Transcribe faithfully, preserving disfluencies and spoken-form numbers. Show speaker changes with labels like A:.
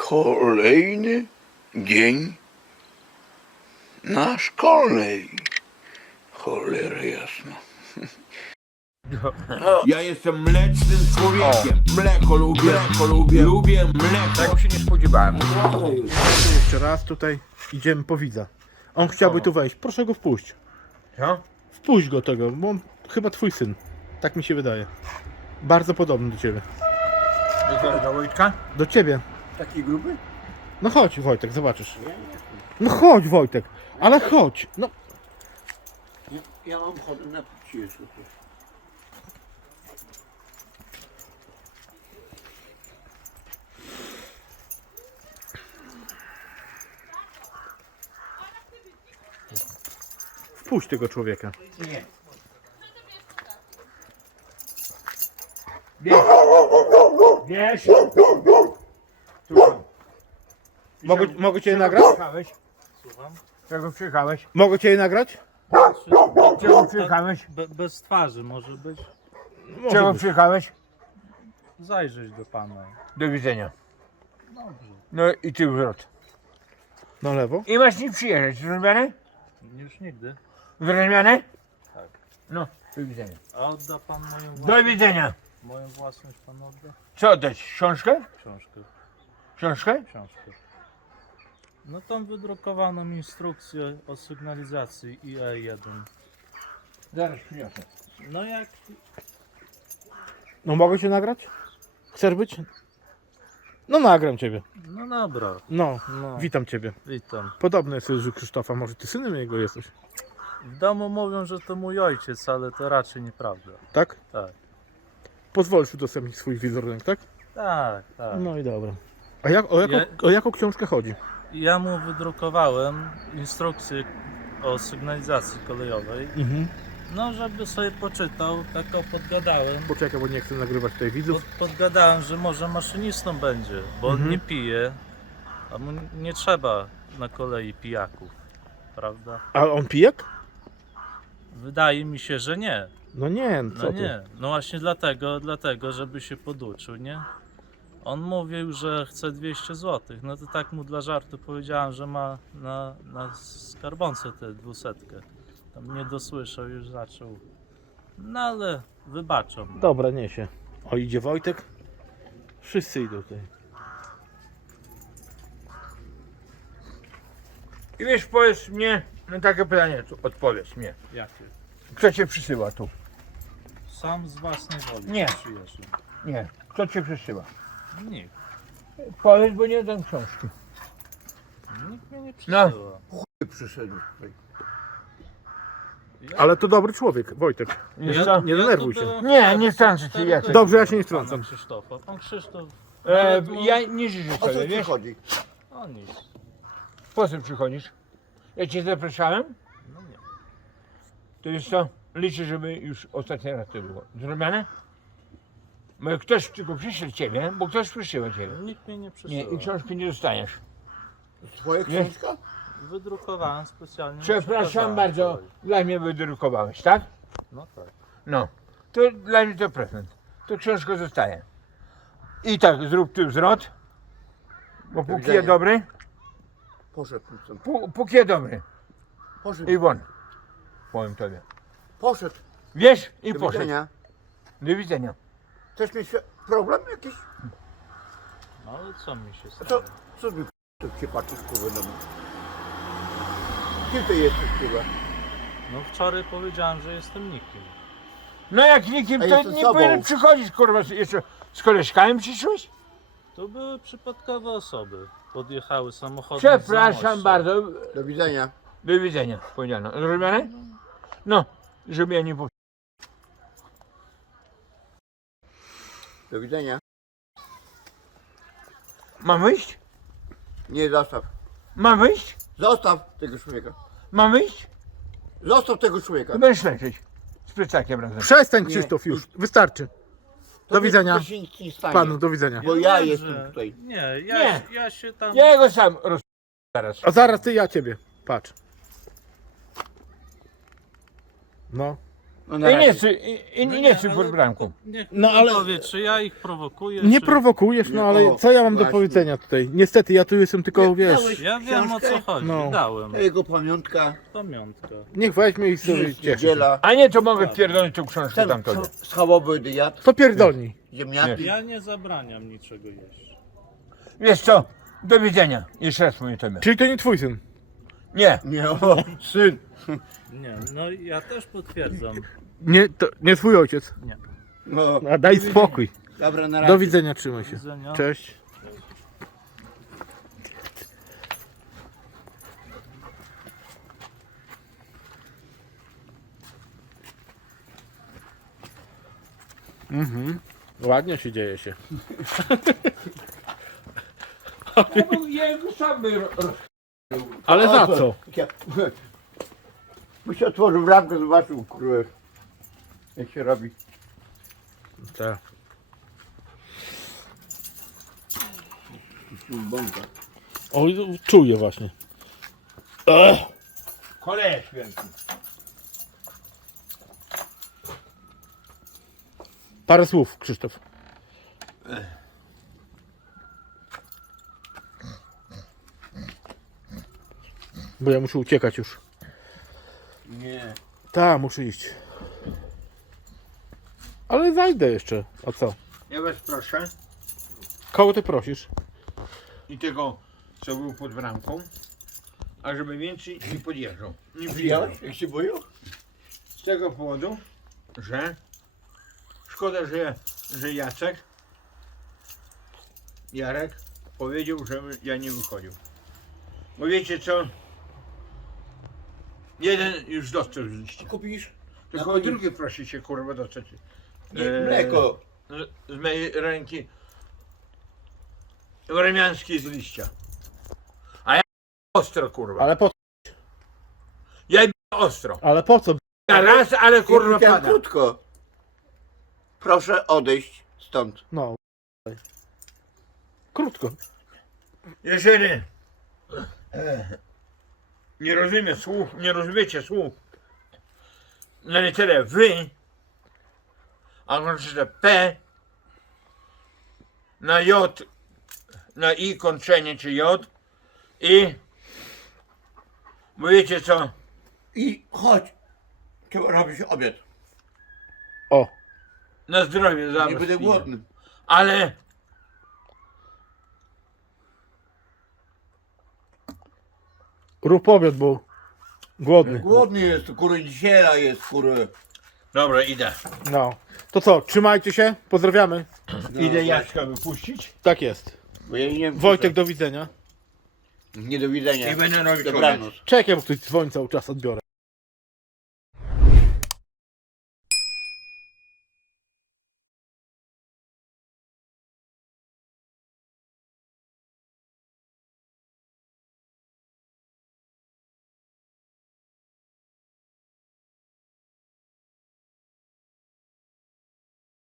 A: Kolejny dzień na szkolnej. Cholera jasna.
B: Ja jestem mlecznym człowiekiem. Mleko lubię, mleko lubię, lubię mleko.
C: Tego się nie spodziewałem.
D: Jeszcze raz tutaj idziemy po widza. On chciałby tu wejść. Proszę go wpuść.
C: Co?
D: Wpuść go tego, bo on chyba twój syn. Tak mi się wydaje. Bardzo podobny do ciebie.
C: Do, do Wojtka?
D: Do ciebie.
C: Takiej grupy?
D: No chodź Wojtek, zobaczysz. No chodź Wojtek, ale chodź. No.
A: Ja, ja mam ochotę na przyjaciół.
D: Wpuść tego człowieka.
C: Nie. Wiesz? Wiesz? Słucham.
D: Mogę, mogę cię nagrać?
C: Przyjechałeś? Słucham? Czego przyjechałeś?
D: Mogę cię nagrać?
C: Czego przyjechałeś?
E: Be, bez twarzy może być.
D: Może
C: Czego
D: być.
C: przyjechałeś?
E: Zajrzeć do pana.
C: Do widzenia.
E: Dobrze.
C: No i ty wrót.
D: Na lewo.
C: I masz nie przyjeżdżać, zrozumiane?
E: Już nigdy.
C: Zrozumiane?
E: Tak.
C: No, do widzenia.
E: A odda pan moją
C: Do
E: własność?
C: widzenia.
E: Moją własność pan odda?
C: Co oddać? Książkę?
E: Książkę.
C: Książkę?
E: Książkę. No tą wydrukowaną instrukcję o sygnalizacji I E jeden.
C: Zaraz przyniosę.
E: No jak...
D: No mogę cię nagrać? Chcesz być? No nagram ciebie.
E: No dobra.
D: No,
E: No.
D: witam ciebie.
E: Witam.
D: Podobny jesteś do Krzysztofa, może ty synem jego jesteś,
E: W domu mówią, że to mój ojciec, ale to raczej nieprawda.
D: tak?
E: Tak.
D: Pozwolisz udostępnić swój wizerunek, tak?
E: Tak, tak.
D: No i dobra. A jak, o, jaką,
E: Ja-
D: o jaką książkę chodzi?
E: Ja mu wydrukowałem instrukcję o sygnalizacji kolejowej.
D: Mhm.
E: No, żeby sobie poczytał, tak o podgadałem.
D: Poczekaj, bo nie chcę nagrywać tutaj widzów.
E: Pod, podgadałem, że może maszynistą będzie, bo on
D: Mhm.
E: nie pije, a mu nie trzeba na kolei pijaków, prawda?
D: A on pijak?
E: Wydaje mi się, że nie.
D: No nie, no co
E: No
D: ty?
E: nie, no właśnie dlatego, dlatego, żeby się poduczył, nie? On mówił, że chce dwieście złotych, no to tak mu dla żartu powiedziałem, że ma na, na skarbonce tę dwusetkę. Tam nie dosłyszał, już zaczął. No ale wybaczą.
D: Dobra, niesie. O, idzie Wojtek. Wszyscy idą tutaj.
C: I wiesz, powiedz mnie na takie pytanie, tu odpowiedz mnie.
E: Jakie?
C: Kto cię przysyła tu?
E: Sam z własnej woli
C: Nie.
E: przyjeżdżam.
C: Nie. Kto cię przysyła?
E: Nikt.
C: Powiedz, bo nie dam książki.
E: Nikt mnie nie
C: No.
E: przysyła.
A: Przyszedł tutaj.
E: Ja,
D: Ale to dobry człowiek, Wojtek.
C: Wiesz
E: ja,
C: co?
D: Nie denerwuj
E: tu
D: się.
E: byłem
C: Nie, nie
E: cztery
C: wtrącę cię, Jacek.
D: Dobrze, ja się nie
E: pana
D: wtrącam.
E: Krzysztofa. Pan Krzysztof.
C: E,
E: nawet mu-
C: ja nie życzę
A: O co
C: sobie,
A: ci
C: wiesz?
A: chodzi?
E: O nic.
C: Po co przychodzisz? Ja cię zapraszałem?
E: No nie.
C: To jest co? Liczę, żeby już ostatni raz to było. Zrobione? Bo jak ktoś tylko przyszedł ciebie, bo ktoś przysyła ciebie.
E: Nikt mnie nie
C: Nie,
E: przysyła.
C: i książki nie dostaniesz.
A: Twoja
C: Nie.
A: książka?
E: Wydrukowałem specjalnie.
C: Przepraszam
E: przekazałem
C: bardzo,
E: kolei.
C: dla mnie wydrukowałeś, tak?
E: No tak.
C: No. To dla mnie to prezent. To książka zostaje. I tak, zrób ty zwrot. Bo póki
A: widzenia.
C: ja dobry,
A: Poszedł stąd.
C: pó- póki ja dobry.
A: Poszedł.
C: I won. Powiem tobie.
A: Poszedł.
C: Wiesz? I
A: Do
C: poszedł.
A: widzenia.
C: Do widzenia.
A: Chcesz mieć problem jakiś?
E: No ale co mi się
A: A
E: stało?
A: co? Co ty tu się patrzysz kurwa na mnie? Kim ty jesteś kurwa?
E: No wczoraj powiedziałem, że jestem nikim.
C: No jak nikim,
A: A
C: to
A: jestem
C: nie
A: sobą.
C: powinien przychodzić, kurwa, jeszcze z koleżkami przyszłeś?
E: To były przypadkowe osoby. Podjechały samochodem. z
C: Przepraszam
E: Zamościa.
C: bardzo.
A: Do widzenia.
C: Do widzenia, powiedziano. Zrobione? No, żeby ja nie po...
A: Do widzenia.
C: Mam wyjść?
A: Nie, zostaw.
C: Mam wyjść?
A: Zostaw tego człowieka.
C: Mam wyjść?
A: Zostaw tego człowieka.
C: To będziesz leżeć. Z plecakiem razem.
D: Przestań
A: Nie.
D: Krzysztof już, wystarczy.
A: To
D: Do widzenia.
A: To się nic nie stanie.
D: Panu, do widzenia.
A: Bo ja
E: wiem,
A: jestem
E: że-
A: tutaj.
E: Nie, ja,
C: Nie.
E: ja się tam.
C: Ja go sam roz... zaraz.
D: A zaraz ty, ja ciebie. Patrz. No.
A: No na
C: I nie
A: razie.
C: chcę, i, i nie chcę
E: ale
C: pod
E: to-
C: bramką.
E: to
A: No na
C: I nie
A: razie.
C: chcę, i, i
E: No
C: nie chcę pod
E: ale
C: bramką.
E: Niech
D: No,
E: no,
D: ale-
E: ale... powie, czy ja ich prowokuję,
D: Nie
E: czy...
D: prowokujesz, no
A: Nie,
D: ale
A: o,
D: co ja mam do
A: właśnie.
D: powiedzenia tutaj? Niestety, ja tu jestem tylko,
A: Nie,
D: wiesz,
A: dałeś
E: Ja wiem o co
A: książkę?
E: chodzi,
D: No.
E: dałem.
A: To jego pamiątka.
E: Pamiątka.
D: niech weźmie i sobie
A: Dziś
D: cieszy się.
A: niedziela.
C: A nie, to mogę pierdolnąć tą książkę
A: Ten
C: tam to.
A: sch- schabowy jadł.
D: To pierdolnij.
A: Ziemniaki.
E: Ja nie zabraniam niczego jeść.
C: Wiesz co? Do widzenia. Jeszcze raz mówię tobie.
D: Czyli to nie twój syn.
C: Nie.
A: Nie, o, syn.
E: Nie, no ja też potwierdzam.
D: Nie, to nie twój ojciec.
A: No,
D: A daj spokój.
A: dobra, na razie.
D: Do widzenia, trzymaj
E: Do
D: się.
E: widzenia.
D: Cześć. Mhm. Ładnie się dzieje się.
C: Ja jego sam by ro- ro-
D: Ale za co?
A: Ja- By się otworzył bramkę, zobaczył, kurwa, jak się robi.
D: Tak.
A: Bąka.
D: O, czuję właśnie. Ech.
C: Koleje święty.
D: Parę słów, Krzysztof. Bo ja muszę uciekać już.
A: Nie.
D: Tak, muszę iść. Ale zajdę jeszcze. A co?
C: Ja was proszę.
D: Kogo ty prosisz?
C: I tego, co był pod bramką. A żeby więcej nie podjeżdżał. Nie przyjeżdżał.
A: Widziałeś, jak się boją?
C: Z tego powodu, że szkoda, że, że Jacek, Jarek powiedział, że ja nie wychodził. Bo wiecie co? Jeden już dostał z liścia.
A: Kupisz?
C: Tylko
A: Na
C: o drugie prosi się kurwa dostać.
A: Nie,
C: Eee,
A: mleko.
C: Z, z mojej ręki remiańskiej z liścia. A ja ostro kurwa.
D: Ale po,
C: Ja ostro.
D: ale po co?
C: Ja raz, ale kurwa
A: Ja powiedziałem
C: pada.
A: krótko. Proszę odejść stąd.
D: No. Krótko.
C: Jeżeli e, nie rozumie słów, nie rozumiecie słów na literę wy, a kończycie P, na J, na I kończenie czy J i bo wiecie co?
A: I chodź. Trzeba robić obiad.
D: O.
C: Na zdrowie zaraz.
A: Nie będę
C: piję.
A: głodny.
C: Ale
D: Rób obiad, bo głodny.
A: Głodny jest, kurwa, dzisiaj jest, kurwa.
C: dobra, idę.
D: No. To co, trzymajcie się, pozdrawiamy.
C: Idę Jacka wypuścić
A: Tak.
D: Tak jest.
A: Bo ja nie wiem.
D: Wojtek, do widzenia.
A: Nie do widzenia.
C: i będę robić obiad.
A: Dobranoc.
D: Czekaj, bo ktoś dzwoni cały czas, odbiorę.